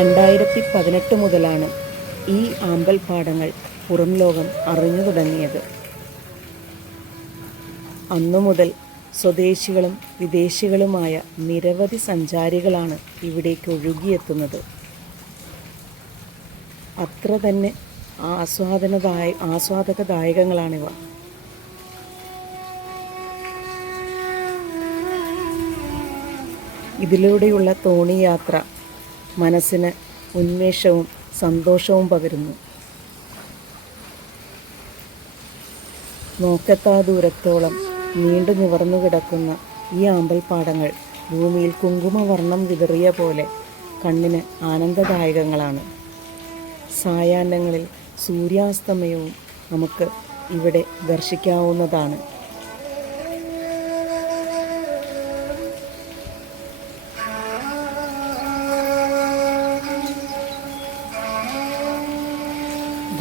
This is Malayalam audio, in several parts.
2018 മുതലാണ് ഈ ആമ്പൽപ്പാടങ്ങൾ പുറം ലോകം അറിഞ്ഞു തുടങ്ങിയത്. അന്നു മുതൽ സ്വദേശികളും വിദേശികളുമായ നിരവധി സഞ്ചാരികളാണ് ഇവിടേക്ക് ഒഴുകിയെത്തുന്നത്. അത്ര തന്നെ ആസ്വാദകദായകങ്ങളാണിവ. ഇതിലൂടെയുള്ള തോണിയാത്ര മനസ്സിന് ഉന്മേഷവും സന്തോഷവും പകരുന്നു. നോക്കെത്താ ദൂരത്തോളം നീണ്ടു നിവർന്നു കിടക്കുന്ന ഈ ആമ്പൽപ്പാടങ്ങൾ ഭൂമിയിൽ കുങ്കുമവർണ്ണം വിതറിയ പോലെ കണ്ണിന് ആനന്ദദായകങ്ങളാണ്. സായാഹ്നങ്ങളിൽ സൂര്യാസ്തമയവും നമുക്ക് ഇവിടെ ദർശിക്കാവുന്നതാണ്.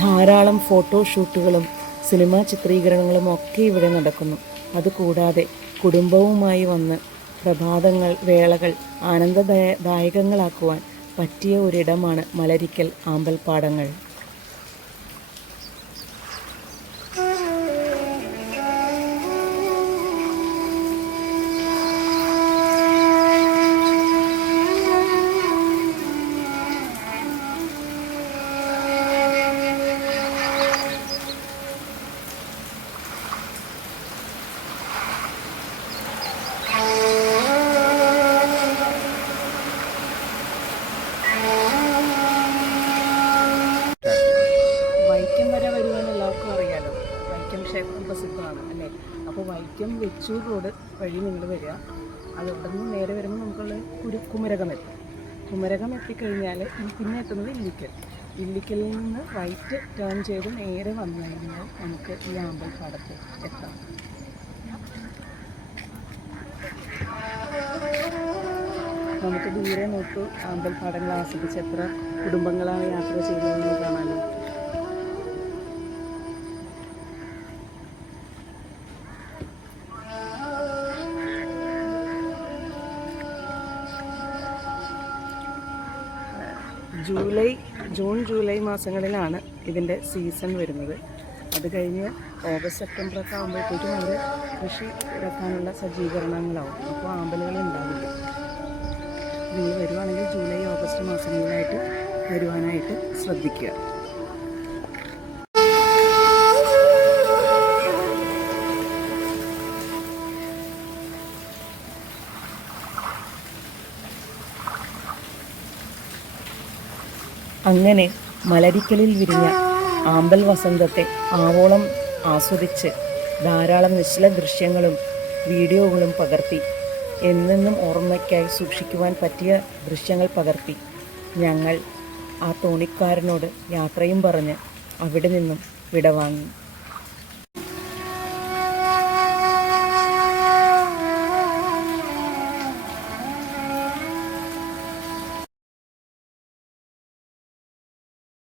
ധാരാളം ഫോട്ടോഷൂട്ടുകളും സിനിമാ ചിത്രീകരണങ്ങളും ഒക്കെ ഇവിടെ നടക്കുന്നു. അതുകൂടാതെ കുടുംബവുമായി വന്ന് പ്രഭാതങ്ങൾ വേളകൾ ആനന്ദദായകങ്ങളാക്കുവാൻ പറ്റിയ ഒരിടമാണ് മലരിക്കൽ ആമ്പൽപ്പാടങ്ങൾ. വൈക്കം വരെ വരുവാൻ എല്ലാവർക്കും അറിയാലോ. വൈക്കം ക്ഷേത്രം പ്രസിദ്ധമാണ് അല്ലേ? അപ്പോൾ വൈക്കം വെച്ചൂർ റോഡ് വഴി നിങ്ങൾ വരിക. അതവിടെ നിന്ന് നേരെ വരുമ്പോൾ നമുക്കുള്ള കുമരകം എത്തും. കുമരകം എത്തിക്കഴിഞ്ഞാൽ പിന്നെ എത്തുന്നത് ഇല്ലിക്കൽ. ഇല്ലിക്കലിൽ നിന്ന് റൈറ്റ് ടേൺ ചെയ്ത് നേരെ വന്നു കഴിഞ്ഞാൽ നമുക്ക് ഈ ആമ്പൽപ്പാടത്ത് എത്താം. നമുക്ക് ദൂരെ നോക്കൂ, ആമ്പൽപ്പാടങ്ങൾ ആസ്വദിച്ച് എത്ര കുടുംബങ്ങളാണ് യാത്ര ചെയ്യുന്നതെന്ന് കാണാനോ. ജൂൺ ജൂലൈ മാസങ്ങളിലാണ് ഇതിൻ്റെ സീസൺ വരുന്നത്. അത് കഴിഞ്ഞ് ഓഗസ്റ്റ് സെപ്റ്റംബറൊക്കെ ആകുമ്പോഴത്തേക്കും അവർ കൃഷി ഇറക്കാനുള്ള സജ്ജീകരണങ്ങളാവും. അപ്പോൾ ആമ്പലുകൾ ഉണ്ടാവില്ല. നിങ്ങൾ വരുവാണെങ്കിൽ ജൂലൈ ഓഗസ്റ്റ് മാസങ്ങളിലായിട്ട് വരുവാനായിട്ട് ശ്രദ്ധിക്കുക. അങ്ങനെ മലരിക്കലിൽ വിരിഞ്ഞ ആമ്പൽ വസന്തത്തെ ആവോളം ആസ്വദിച്ച് ധാരാളം നിശ്ചല ദൃശ്യങ്ങളും വീഡിയോകളും പകർത്തി എന്നെന്നും ഓർമ്മയ്ക്കായി സൂക്ഷിക്കുവാൻ പറ്റിയ ദൃശ്യങ്ങൾ പകർത്തി ഞങ്ങൾ ആ തോണിക്കാരനോട് യാത്രയും പറഞ്ഞ് അവിടെ നിന്നും വിടവാങ്ങി.